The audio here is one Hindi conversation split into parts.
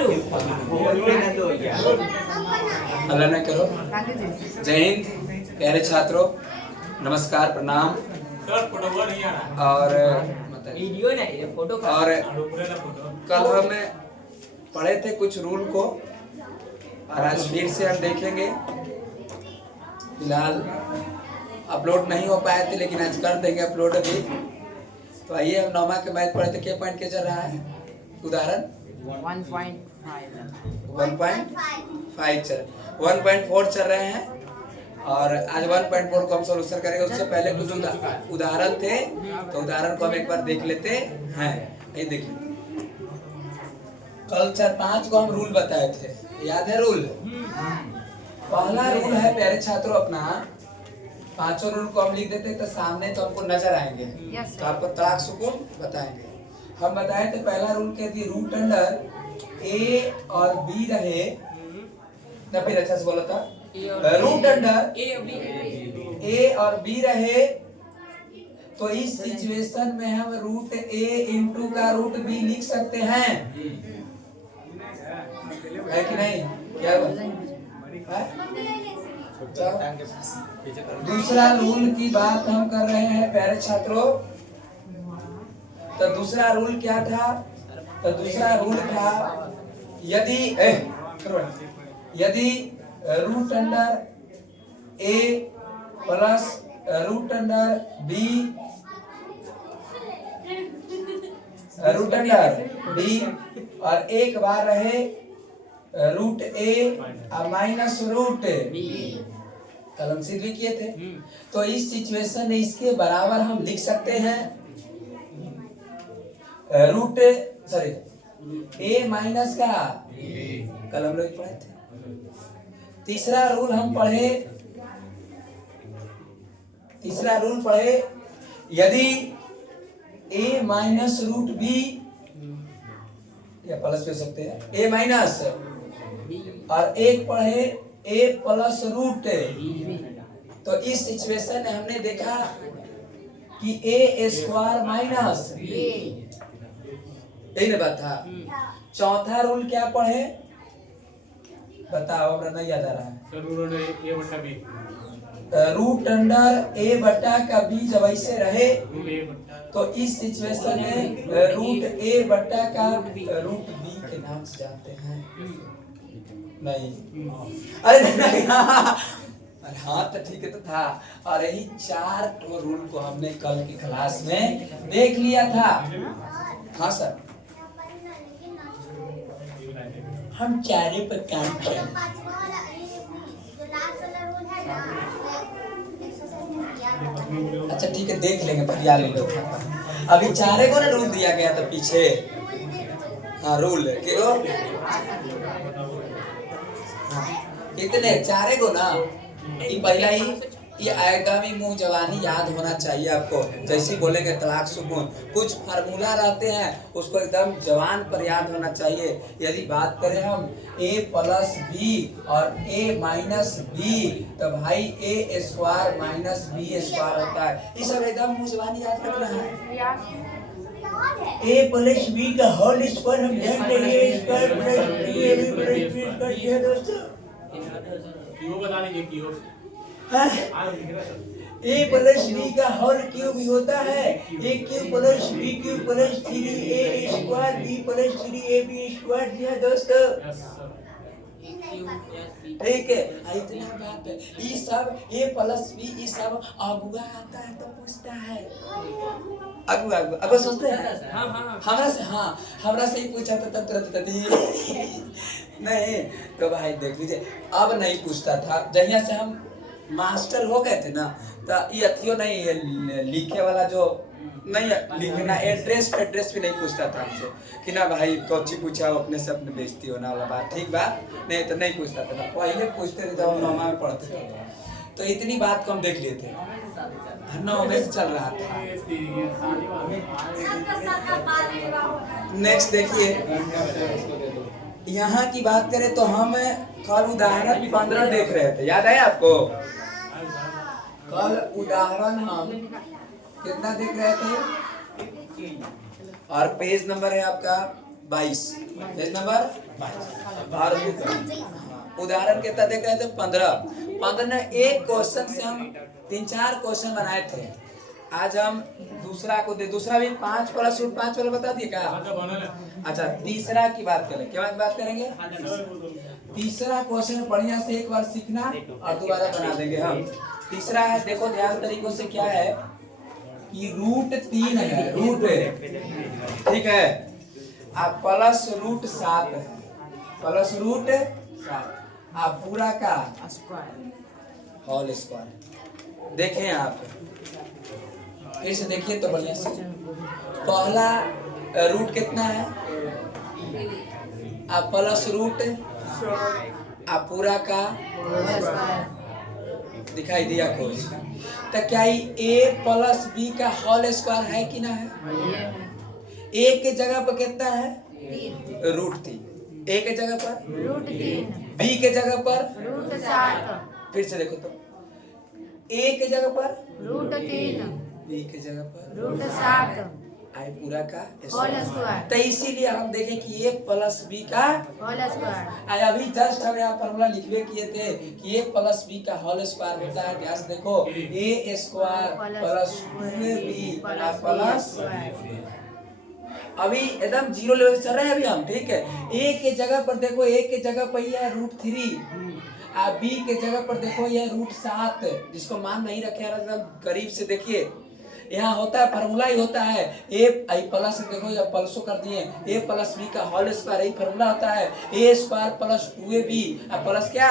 अल्लाह न करो। जय हिंद प्यारे छात्रों, नमस्कार, प्रणाम। और कल हम पढ़े थे कुछ रूल को और आज फिर से हम देखेंगे। फिलहाल अपलोड नहीं हो पाए थे लेकिन आज कर देंगे अपलोड अभी। तो आइए, हम नौमा के मैथ पढ़े थे। क्या पॉइंट के चल रहा है उदाहरण? 1.5 चल 1.4 चल रहे हैं और आज 1.4 को हम सोल्यूशन करेंगे। उससे पहले कुछ उदाहरण थे तो उदाहरण को हम एक बार देख लेते हैं। ये देखिए, कल 4-5 को हम रूल बताए थे, याद है रूल? पहला रूल है प्यारे छात्रों अपना, पांचों रूल को हम लिख देते तो सामने तो हमको नजर आएंगे। तो आपको तड़ाक सुकून बताएंगे। हम बताए थे पहला रूल के थी रूट अंडर ए और बी रहे ना, फिर अच्छा से बोला था रूट अंडर ए और बी रहे तो इस सिचुएशन में हम रूट ए इंटू का रूट बी लिख सकते हैं, है कि नहीं? क्या दूसरा रूल की बात हम कर रहे हैं प्यारे छात्रों। तो दूसरा रूल क्या था? तो दूसरा रूल था यदि रूट अंडर ए प्लस रूट अंडर बी और एक बार रहे रूट ए और माइनस रूट बी, कल हम सिद्ध भी किए थे। तो इस सिचुएशन में इसके बराबर हम लिख सकते हैं रूट ए माइनस का, कल हम लोग पढ़े थे। तीसरा रूल हम पढ़े यदि ए माइनस रूट बी या प्लस पे सकते हैं ए माइनस और एक पढ़े ए प्लस रूट। तो इस सिचुएशन में हमने देखा कि ए स्क्वायर माइनस, यही ना बात था। चौथा रूल क्या पढ़े बताओ, हमरा नहीं याद आ रहा है। रूट अंडर ए बटा का बी जब ऐसे रहे तो इस सिचुएशन में रूट ए बटा का रूट बी के नाम से जानते हैं। नहीं, अरे नहीं, हाँ तो ठीक है तो था। और यही 4 रूल को हमने कल की क्लास में देख लिया था। हाँ सर, हम चारे पर काम करें। अच्छा ठीक है, देख लेंगे, फिर याद ले लो। अभी 4 को ना रूल दिया गया था पीछे। हाँ रूल कितने 4 को ना, ये पहला ही ये आगामी मुंह जवानी याद होना चाहिए आपको। जैसे बोलेंगे तलाक सुकून, कुछ फार्मूला रहते हैं उसको एकदम जवान पर याद होना चाहिए। यदि बात करें हम a प्लस बी और a माइनस बी तो भाई a square minus B square होता है। ये सब एकदम मुंह जवानी याद रखना है। a प्लस बी का होल स्क्वायर हम जानते हैं, स्क्वायर प्लस बी है दोस्तों। क्यों बता दीजिए क्यों? ए प्लस बी का होल क्यूब होता है A cube plus B cube plus 3a square B plus 3ab square दिया दोस्तों। ठीक है, इतना बात है। ये सब a प्लस बी ये सब अगुआ आता है तो पूछता है अगुआ सोचते हैं। हमरा से ही पूछा था तब तुरंत नहीं। तो भाई देख लीजिए, अब नहीं पूछता था। जहिया से हम मास्टर हो गए थे ना तो ये अथियो नहीं है, लिखे वाला जो नहीं लिखना एड्रेस भी नहीं पूछता था हमसे कि ना भाई तो अच्छी पूछा अपने से अपने बेइज्जती होना वाला बात, ठीक बात नहीं तो नहीं पूछता था। पहले पूछते थे जब हम 9वीं में पढ़ते थे। तो इतनी बात को हम देख लिए थे, 9 में चल रहा था। नेक्स्ट देखिए, यहाँ की बात करें तो हम कल उदाहरण 15 देख रहे थे, याद है आपको? कल उदाहरण हम कितना देख रहे थे और पेज नंबर है आपका 22, पेज नंबर और उदाहरण के तहत देख रहे थे 15 ने एक क्वेश्चन से हम 3-4 क्वेश्चन बनाए थे। आज हम दूसरा को दे, दूसरा भी 5 प्लस 5 वाला बता दिए क्या? अच्छा, तीसरा की बात करें, क्या बात करेंगे? तीसरा क्वेश्चन बढ़िया से एक बार सीखना और दोबारा बना देंगे हम। तीसरा है, देखो ध्यान तरीकों से, क्या है कि रूट 3 है, रूट, ठीक है, आप प्लस रूट 7 है, प्लस रूट 7, आप पूरा का होल स्क्वायर। देखें आप फिर से देखिए तो बढ़िया से, पहला रूट कितना है? आप प्लस रूट, आप पूरा का दिखाई दिया कुछ, तो क्या ये a प्लस बी का होल स्क्वायर है कि ना है? a के जगह पर कितना है? रूट 3। a के जगह पर रूट 3, b के जगह पर रूट 7। फिर से देखो तो, a के जगह पर रूट 3, b के जगह पर रूट 7, आई पूरा का होल स्क्वायर। तो इसीलिए हम देखें कि ये प्लस बी का होल स्क्वायर। अभी जस्ट हम यहाँ फॉर्मूला लिखवे किए थे कि ये प्लस बी का होल स्क्वायर होता है। ध्यान से देखो, ए स्क्वायर प्लस 2b प्लस, अभी एकदम जीरो लेवल से चल रहे हैं अभी हम, ठीक है। ए के जगह पर देखो, ए के जगह पर यह है रूट 3, आप बी के जगह पर देखो यह रूट 7, जिसको मान नहीं रखे एकदम करीब से देखिए, यहाँ होता है फार्मूला ही होता है ए आई प्लस, देखो या प्लसो कर दिए, ए प्लस बी का होल स्क्वायर, यही फार्मूला होता है ए स्क्वायर प्लस 2ab प्लस क्या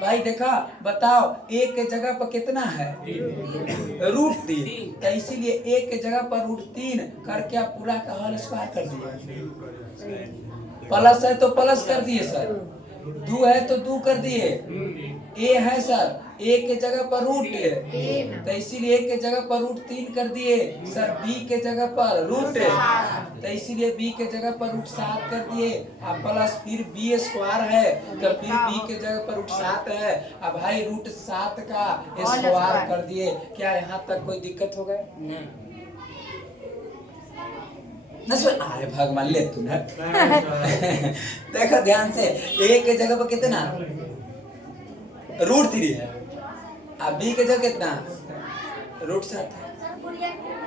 भाई, देखा बताओ ए के जगह पर कितना है? रूट 3, तो इसीलिए ए के जगह पर रूट 3 करके आप पूरा का होल स्क्वायर कर दिए। प्लस है तो प्लस कर दिए सर, 2 है तो 2 कर दिए, ए है सर, ए के जगह पर रूट 3, तो इसीलिए ए के जगह पर रूट 3 कर दिए सर, बी के जगह पर रूट, तो इसीलिए बी के जगह पर रूट 7 कर दिए, अब प्लस फिर बी स्क्वायर है, तो फिर बी के जगह पर रूट 7 है, अब भाई रूट 7 का स्क्वायर कर दिए। क्या यहाँ तक कोई दिक्कत हो गए? अरे भगवान ले तू ना देखो ध्यान से, ए के जगह पर कितना रूट 3 है, अब बी के जगह कितना रूट 7 है,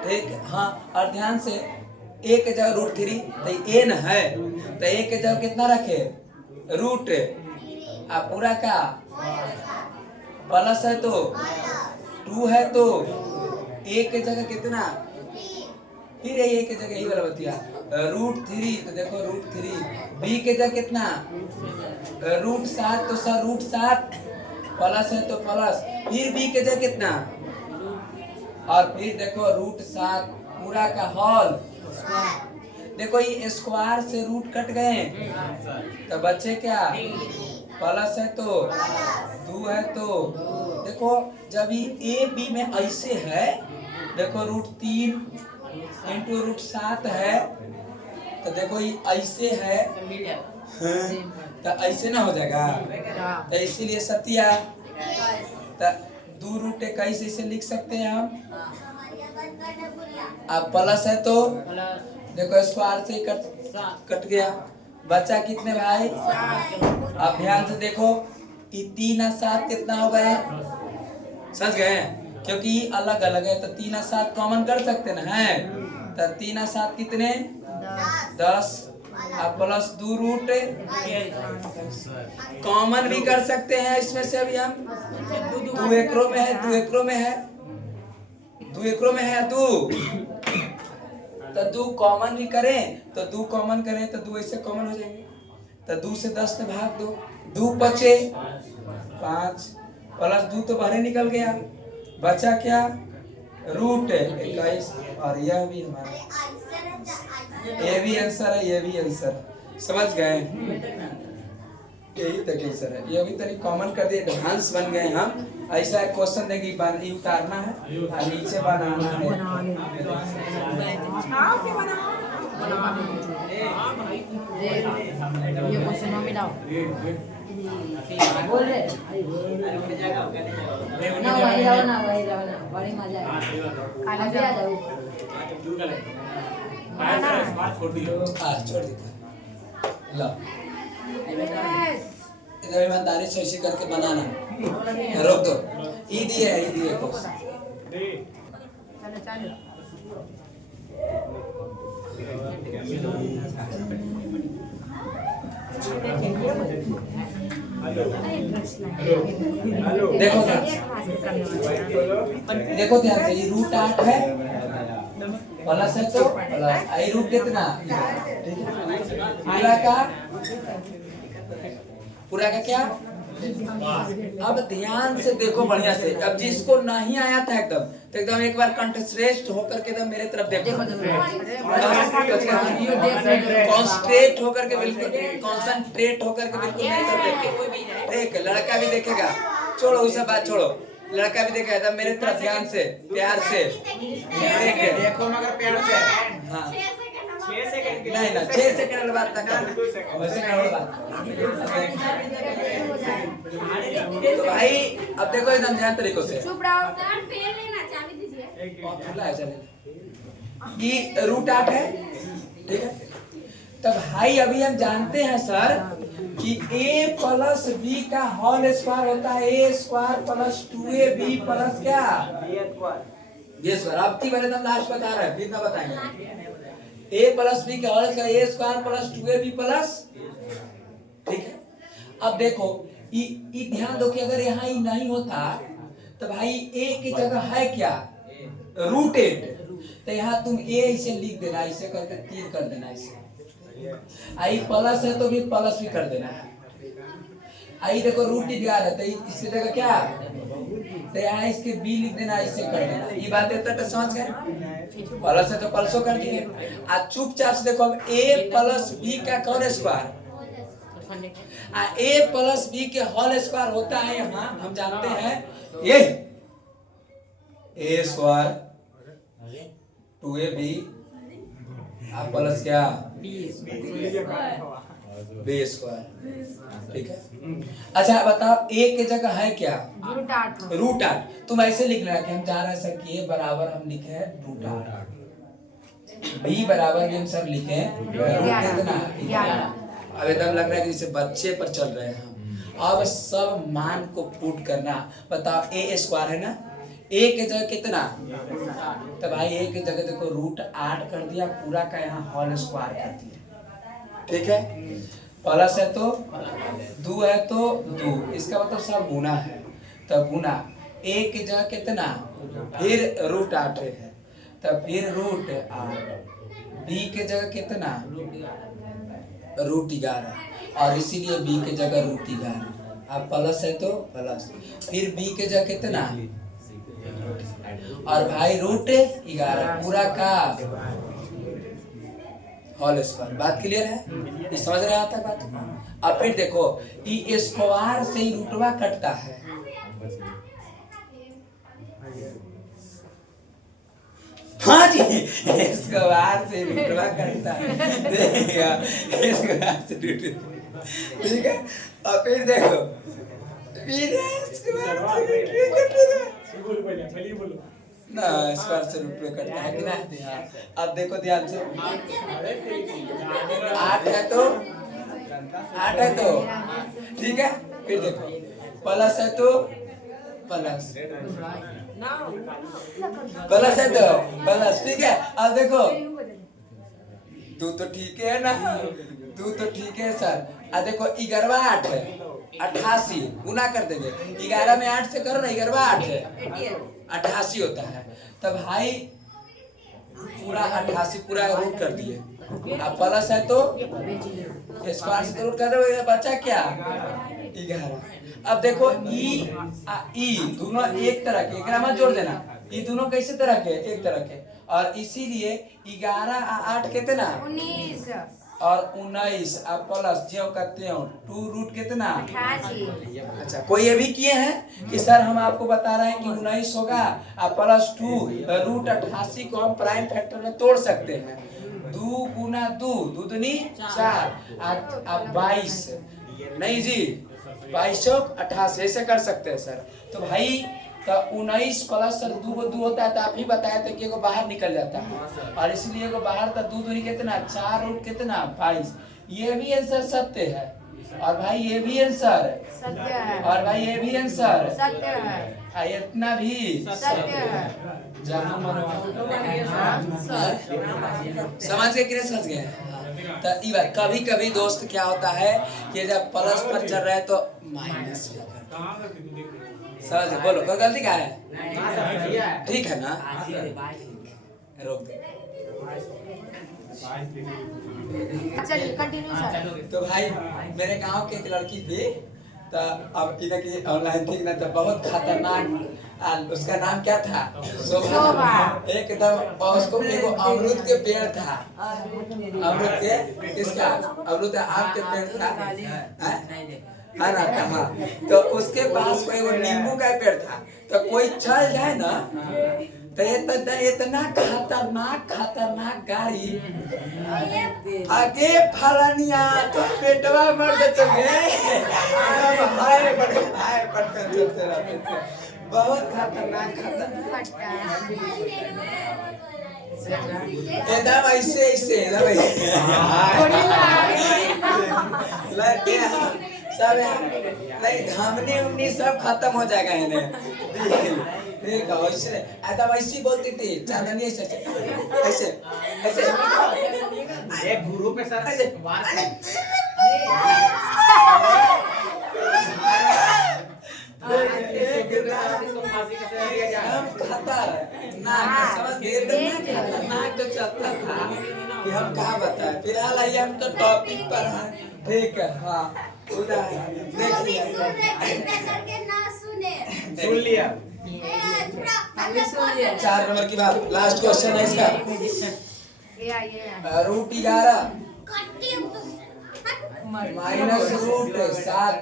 ठीक। हाँ, और ध्यान से ए के जगह रूट 3, तो ए न है, तो ए के जगह कितना रखे? रूट, अब पूरा का प्लस है तो 2 है, तो ए के जगह कितना, फिर ए के जगह यही वाला बतिया रूट 3, तो देखो रूट 3, बी के जगह कितना रूट 7, तो सर रूट 7 प्लस है तो प्लस, फिर बी के जगह कितना, और फिर देखो रूट 7 पूरा का होल। देखो ये स्क्वायर से रूट कट गए, तो बच्चे क्या, प्लस है तो 2 है, तो देखो जब ये ए बी में ऐसे है, देखो रूट 3 इंटू रूट 7 है, तो देखो ये ऐसे है, तो ऐसे ना हो जाएगा, तो इसीलिए सत्या, तो 2 रूट 21 इसे लिख सकते हैं हम। अब प्लस है तो देखो स्क्वायर से कट गया, बचा कितने भाई? अब ध्यान से देखो, ये 3 और 7 कितना हो गए? समझ गए? क्योंकि अलग अलग है, तो 3 और 7 कॉमन कर सकते ना है, तो 3 और 7 कितने? 10, अब प्लस 2 रूट कॉमन भी कर सकते हैं इसमें से। अभी हम 2 एकड़ों में है, 2 एकड़ों में है, 2 एकड़ों में है 2, तो 2 कॉमन भी करें, तो 2 कॉमन करें तो 2 ऐसे कॉमन हो जाएंगे, तो 2 से 10 में भाग दो, 2 बचे 5, प्लस 2 तो बाहर निकल गया, बचा क्या? रूट 21, और यह भी हमारा, ये भी आंसर है, ये भी आंसर, समझ गए? यही तक आंसर है, ये भी तरीके कॉमन कर दिए, एडवांस बन गए हम। ऐसा एक क्वेश्चन देगी, उतारना है और नीचे बनाना है, ये क्वेश्चन में मिलाओ बोल रहे ना, वही रहो ना, वही रहो ना, बड़ी मजा है, खाना भी आ जाओ, छोड़ दी। लो इधर ईमानदारी से इसी करके बनाना। रोक दो। ई दिए कुछ। देखो देखो ध्यान से, ये रूट 8 है प्लस है तो प्लस आई रूट कितना, पूरा का क्या। अब ध्यान से देखो बढ़िया से, अब जिसको नहीं आया था एकदम तो एकदम एक बार कंसंट्रेट होकर के एकदम मेरे तरफ देखो, कॉन्सेंट्रेट होकर के बिल्कुल कंसंट्रेट होकर के बिल्कुल मेरे तरफ देखो। देख लड़का भी देखेगा, छोड़ो वो सब बात छोड़ो, लड़का भी देखेगा एकदम मेरे तरफ ध्यान से प्यार से देखो मगर प्यार से। हाँ 6 सेकंड नहीं ना 6 सेकंड बात ना कर, वैसे नहीं बात। तो भाई अब देखो एकदम ध्यान तरीकों से, चुप रहो सर, पेन लेना चाबी दीजिए। खुला है चले। ये रूट 8 है ठीक है। तब भाई अभी हम जानते हैं सर कि a प्लस b का होल स्क्वायर होता है a square plus 2ab plus क्या b स्क्वायर। अब की बार एकदम लास्ट बता रहा है, फिर ना बताएंगे। a प्लस b का whole square a square plus 2ab plus, ठीक है। अब देखो ये ध्यान दो कि अगर यहाँ ही नहीं होता तो भाई a की जगह है क्या रूट 8, तो यहाँ तुम a इसे लिख देना, इसे करके 3 कर देना, इसे आई प्लस है तो भी प्लस भी कर देना है। आई देखो रूट 11 है तो इसकी जगह क्या, तो यहाँ इसके b लिख देना, इसे कर देना। ये बात है तो समझ गए, प्लस है तो प्लसो कर दिए। आज चुपचाप से देखो, अब a प्लस b का कौन स्क्वायर, a प्लस b के होल स्क्वायर होता है यहाँ हम जानते हैं ये a स्क्वायर 2ab प्लस क्या b स्क्वायर, ठीक है। अच्छा बताओ a की जगह है क्या रूट 8, तुम ऐसे लिख लेना कि हम चाह रहे हैं सर कि a बराबर हम लिखे हैं रूट 8, b बराबर हम सर लिखे कितना 11। अब एकदम लग रहा है कि जैसे बच्चे पर चल रहे हैं हम। अब सब मान को पुट करना, बताओ a स्क्वायर है ना, a की जगह कितना, तो भाई a की जगह देखो रूट 8 कर दिया, पूरा का यहाँ होल स्क्वायर कर दिया, ठीक है। प्लस है तो 2 है तो 2, इसका मतलब सब गुना है, तो गुना a की जगह कितना, फिर रूट 8 है, तो फिर रूट 8, b की जगह कितना रूट 11, और इसीलिए b की जगह रूट 11। अब प्लस है तो प्लस, फिर b की जगह कितना, और भाई रूट 11 पूरा का होल स्क्वायर। बात क्लियर है, ये समझ रहे आता बात। अब फिर देखो ये स्क्वायर से ही रूटवा कटता है, हाँ जी स्क्वायर से रूटवा कटता है, देखिएगा स्क्वायर से रूट, ठीक है। अब फिर देखो ना स्क्वायर से रूट में कटता है कि ना। अब देखो ध्यान से 8 है तो ठीक है, फिर देखो प्लस है तो प्लस, प्लस है तो प्लस, ठीक है। अब देखो 2 तो ठीक है ना, 2 तो ठीक है सर। अब देखो 11 8 है 88, गुना कर देंगे 11 में 8 से करो ना, 11 8 है 88 होता है। तब भाई पूरा 88 पूरा रूट कर दिए, अब प्लस है तो स्क्वायर से तो रूट कर दो, बचा क्या 11। अब देखो ई दोनों एक तरह के, एक मत जोड़ देना, ये दोनों कैसे तरह के, एक तरह के, और इसीलिए 11 8 कितना 19 और 19 अब प्लस जो करते हो 2 रूट कितना 88। अच्छा कोई ये भी किए हैं कि सर हम आपको बता रहे हैं कि 19 होगा अब प्लस 2 रूट 88 को हम प्राइम फैक्टर में तोड़ सकते हैं, 2 गुना 2 2 दूनी 4 अब 22, नहीं जी 22 चौक 88 ऐसे कर सकते हैं सर। तो भाई तो 19 प्लस सर 2 को 2 होता है, तो आप ही बताया था कि एगो बाहर निकल जाता है, और इसलिए एगो बाहर था 2 दूनी कितना 4 रूट कितना 22, ये भी आंसर सत्य है, और भाई ये भी आंसर है, सत्य है, और भाई ये भी आंसर है, सत्य है, और इतना भी सत्य है। जहाँ समझ गए कि नहीं समझ गए? तो ई बात कभी कभी दोस्त क्या होता है कि जब प्लस पर चल रहा है तो माइनस भी करता है। समझ गए? बोलो कोई गलती क्या है? ठीक है ना? रोक दे। चलिए कंटिन्यू सर। तो भाई मेरे गांव की एक लड़की थी, तो अब इनकी ऑनलाइन थी ना, तो बहुत खतरनाक, उसका नाम क्या था? शोभा। एकदम, और उसको एगो अमरूद के पेड़ था, अमरूद के, किसका? अमरूद आम के पेड़ था, है ना? हाँ, तो उसके पास कोई वो नींबू का पेड़ था, तो कोई चल जाए ना तो इतना खतरनाक गाड़ी आगे फलानिया तो पेटवा मर जाते चलते रहते थे। बहुत खतरनाक एकदम ऐसे सब घामने उमनी सब खत्म हो जाएगा इन्हें। ठीक है, ऐसे एकदम ऐसी बोलती थी चांदनी, ऐसे ऐसे ऐसे एक गुरु पे सर ऐसे हम खतरनाक समझ गए, खतरनाक जो चलता था कि हम कहाँ बताएं। फिलहाल आइए हम तो टॉपिक पर हैं। ठीक है, हाँ उदाहरण देख लिया, सुन लिया। 4 नंबर की बात, लास्ट क्वेश्चन है इसका। Root 11 minus root 7,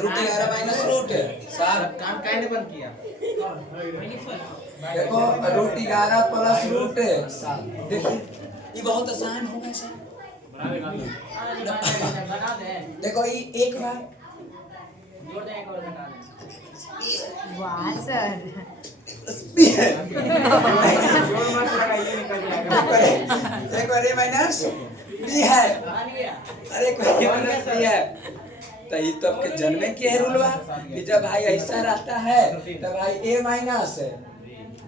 root 11 minus root 7 काम कहने बंद किया। देखो रूट 11 प्लस रूट 7, देखिए ये बहुत आसान होगा सर। देखो ये एक बार वाह सर। एक बार ए माइनस बी है, अरे कोई माइनस बी है, तो ये तो आपके जन्मे की है रूलवा कि जब भाई ऐसा रहता है तो भाई ए माइनस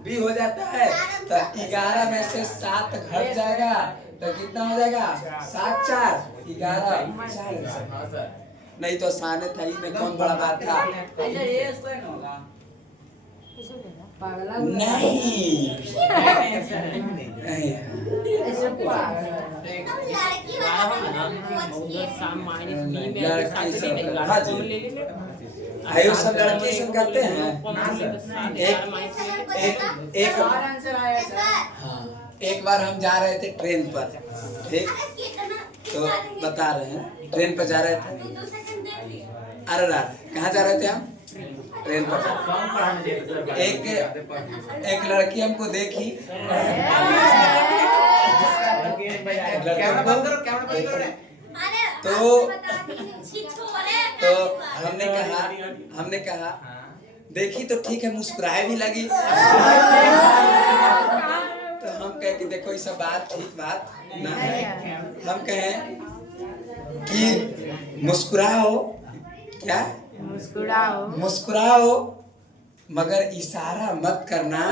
बी हो जाता है, तो 11 में से 7 घट जाएगा तो कितना हो जाएगा? 7 4 11 4। नहीं तो साने था ही में कौन बड़ा बात था? नहीं आयु सब लड़के सब करते हैं। एक बार हम जा रहे थे ट्रेन पर, ठीक, तो बता रहे हैं ट्रेन पर जा रहे थे। अरे कहाँ जा रहे थे हम? ट्रेन पर। एक लड़की हमको देखी, तो हमने कहा देखी तो ठीक है, मुस्कुराए भी लगी। तो हम कहे कि देखो ये सब बात ठीक बात ना है, हम कहें कि मुस्कुराओ, क्या मुस्कुराओ मगर इशारा मत करना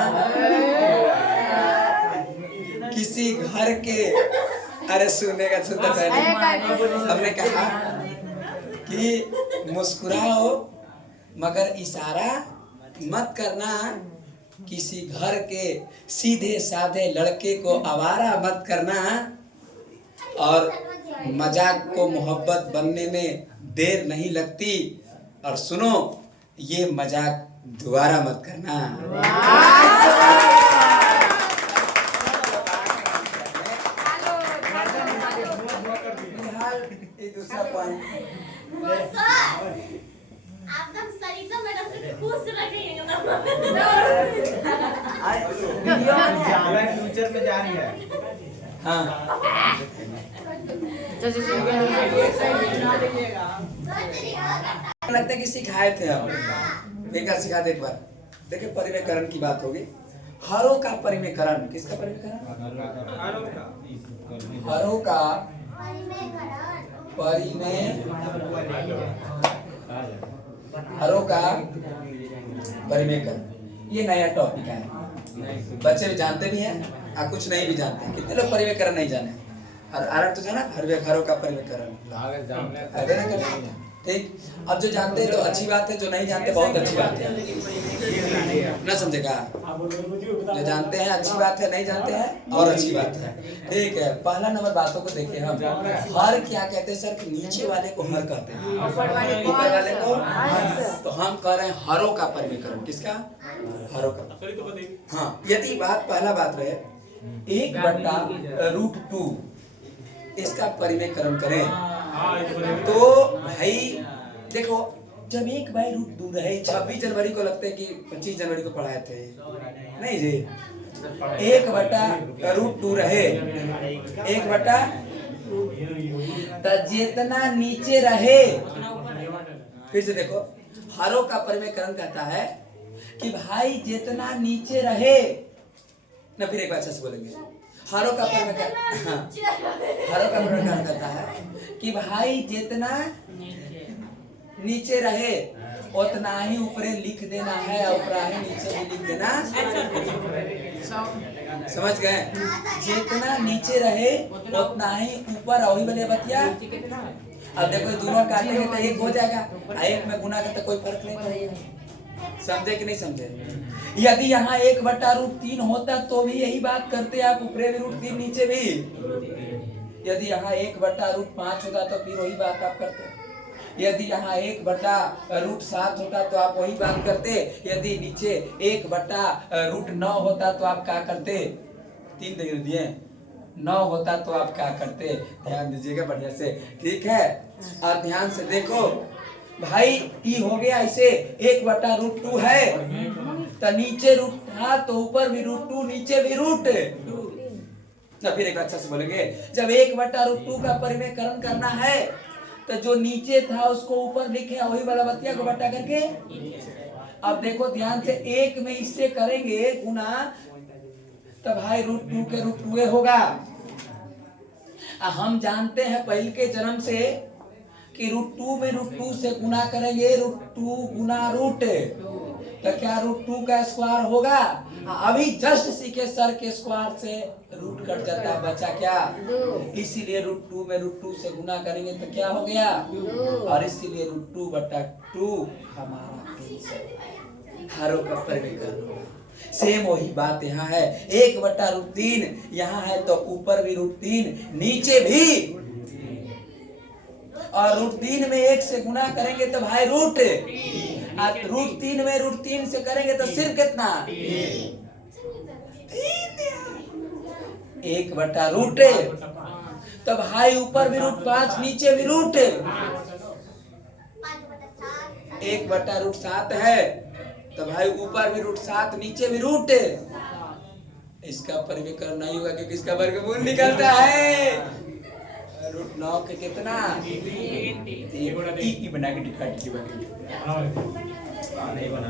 किसी घर के। अरे सुनेगा सुनता पहले हमने कहा कि मुस्कुराओ मगर इशारा मत करना किसी घर के सीधे साधे लड़के को आवारा मत करना, और मजाक को मोहब्बत बनने में देर नहीं लगती, और सुनो ये मजाक दोबारा मत करना। दूसरा पॉइंट फ्यूचर में जा रही है। हाँ लगता है कि सिखाए थे हम, एक बार सिखा दे एक बार। देखिए परिमेयकरण की बात होगी। हरों का परिमेयकरण, किसका परिमेयकरण? हरों का परिमेय हरों का परिमेयकरण, ये नया टॉपिक है। बच्चे भी जानते भी हैं और कुछ नहीं भी जानते हैं। कितने लोग परिमेयकरण नहीं जाने? हर तो जाना हरों का परिमेयकरण। ठीक, अब जो जानते हैं तो अच्छी बात है, जो नहीं जानते बहुत अच्छी बात है। ना समझेगा? जो जानते हैं अच्छी बात है, नहीं जानते हैं और अच्छी बात है। ठीक है, पहला नंबर बातों को देखिए हम। हर क्या कहते हैं सर? कि नीचे वाले को हर कहते हैं, ऊपर वाले को। तो हम कह रहे हैं हरों का परिमेयकरण। किसका? हरों का। हाँ, यदि बात पहला बात रहे 1/√2 इसका परिमेयकरण करें तो भाई देखो, जब 1/√2 रहे, 26 जनवरी को लगता है कि 25 जनवरी को पढ़ाए थे, नहीं जी? 1/√2 रहे, 1/, तो जितना नीचे रहे, फिर से देखो, हरों का परिमेयकरण कहता है कि भाई जितना नीचे रहे ना, फिर एक बार अच्छे से बोलेंगे। हरों का परिमेयकरण, हाँ, हरों का परिमेयकरण कहता है कि भाई जितना नीचे रहे उतना ही ऊपर लिख देना है और उतना ही नीचे भी लिख देना। समझ गए? जितना नीचे रहे उतना ही ऊपर, वही वाले बतिया। अब देखो दोनों काटेंगे तो एक हो जाएगा, एक में गुना करते कोई फर्क नहीं पड़ेगा। समझे कि नहीं समझे? यदि यहाँ 1/√3 होता तो भी यही बात करते आप, ऊपरे भी √3 नीचे भी। यदि यहाँ 1/√5 होता तो फिर वही बात आप करते। यदि यहाँ 1/√7 होता तो आप वही बात करते। यदि नीचे 1/√9 होता तो आप क्या करते? 3 दिए 9 होता तो आप क्या करते? ध्यान दीजिएगा बढ़िया से, ठीक है? और ध्यान से देखो भाई, ई हो गया ऐसे 1/√2 है तो नीचे रूट था तो ऊपर भी √2, नीचे भी √। फिर एक अच्छा से बोलेंगे, जब 1/√2 का परिमेयकरण करना है तो जो नीचे था उसको ऊपर लिखे, वही वाला बतिया को बटा करके। अब देखो ध्यान से, एक में इससे करेंगे गुना तो भाई √2 के √2 होगा। हम जानते हैं पहले के जन्म से कि √2 में √2 से गुना करेंगे, √2 गुना √, तो क्या √2 का स्क्वायर होगा? अभी जस्ट सीखे सर के स्क्वायर से रूट कट जाता है, बचा क्या? इसीलिए √2 में √2 से गुना करेंगे तो क्या हो गया? और इसीलिए √2/2 हमारा आंसर हरों का परिमेयकरण होगा। सेम वही बात यहाँ है, 1/√3 यहाँ है तो ऊपर भी √3 नीचे भी, और √3 में 1 से गुना करेंगे तो भाई √, और √3 में √3 से करेंगे तो सिर्फ कितना? 1/√, तो भाई ऊपर भी √5 नीचे भी √, 1/√7 है तो भाई ऊपर भी √7 नीचे भी √। इसका परिमेयकरण नहीं होगा क्योंकि इसका वर्गमूल निकलता है √9 के कितना? ई बना के दिखा दीजिए। नहीं बना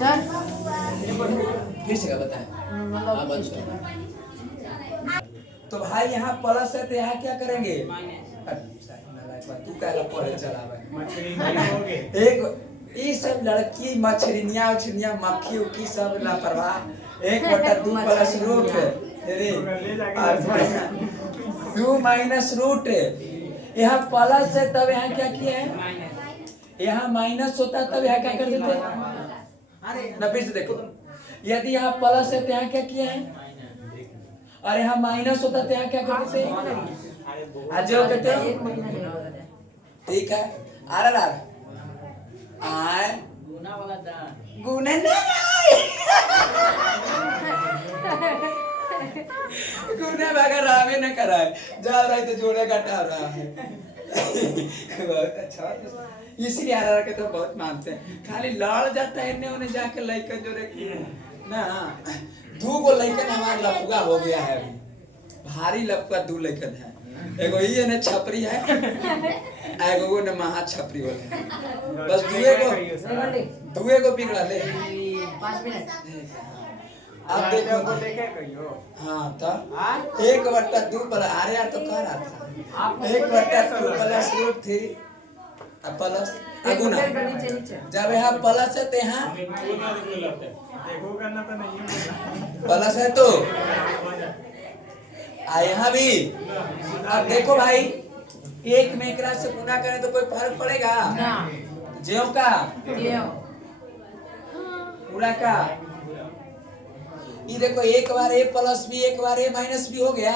सर फिर से बताएं। तो भाई यहाँ प्लस है तो यहाँ क्या करेंगे? तू क्या पढ़े चला एक ये सब लड़की मछलियाँ उछलियाँ मक्खी उक्खी सब लापरवाह। 1/2 प्लस √, 2 माइनस √। यहाँ प्लस है तब यहाँ क्या किया है? यहाँ माइनस होता तब यहाँ क्या कर देते? ना फिर से देखो, यदि यहाँ प्लस है तो यहाँ क्या किया है? और यहाँ माइनस होता तो यहाँ क्या करते? आज जो कहते हो ठीक है, आर गुना वाला गुना गुना बगैर रामे न कराए जा रहा है तो जोड़े घटा रहा है। बहुत अच्छा, इसलिए आर के तो बहुत मानते हैं, खाली लड़ जाता है इन्हें उन्हें जाके लइकन जो रखी ना, 2 गो लइकन हमारा लफुआ हो गया है अभी, भारी लफुआ 2 लइकन है, एगो ये ने छपरी है, एगो वो ने महा छपरी वाला है, बस 2 गो बिगड़ा ले। 5 मिनट अब देखो तो देखे कहियो। हाँ तो 1/2 पर अरे यार तो कह रहा था 1/2 प्लस रूट 3 प्लस गुना, जब यहाँ प्लस है तो यहाँ देखो करना तो नहीं है। प्लस है तो यहाँ भी। अब देखो भाई, एक में एक से गुना करें तो कोई फर्क पड़ेगा ना ज्यों का ये पूरा का। ये देखो एक बार a प्लस b एक बार a माइनस b हो गया।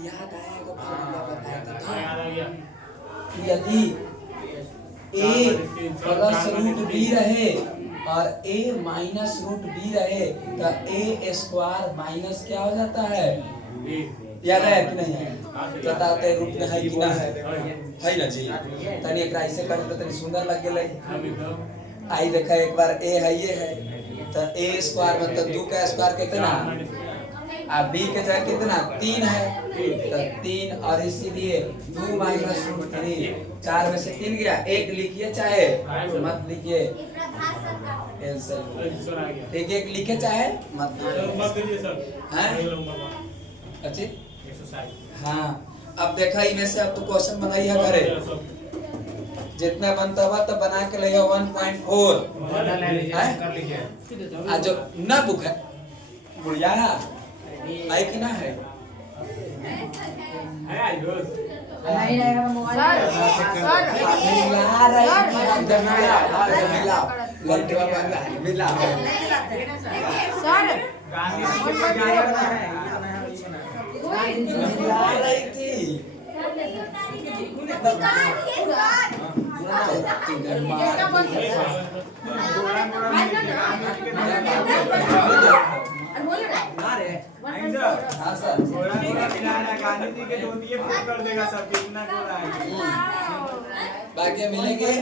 याद आएगा फॉर्मूला बताया था, यदि a प्लस रूट b रहे और a माइनस रूट b रहे तो a स्क्वायर माइनस क्या हो जाता है, याद है कि नहीं है, बताते रूट में है कि ना है ना जी। तनी एक ऐसे कर तो तनी सुंदर लग गेलै। आई देखा एक बार a है ये है तो a स्क्वायर मतलब 2 का स्क्वायर कितना, अब b के जगह कितना 3 है तो 3, और इसीलिए 2 माइनस रूट 3, 4 में से 3 गया, 1 लिखिए चाहे मत लिखिए, एक लिखे चाहे मत अच्छी। हाँ अब देखा इनमें से अब तो क्वेश्चन बनाइए करे, जितना बनता हुआ तो बना के ले 1.4 आज जो ना बुक है बुढ़िया है कि ना है, नहीं रहेगा मोबाइल मिला रही मिला लड़का वाला मिला सर गांधी जी के गाना बना है। मिला रही थी हाँ सर गांधी जी के दो दिए पूरा कर देगा सब, कितना कर रहा है। बाकी मिलेंगे।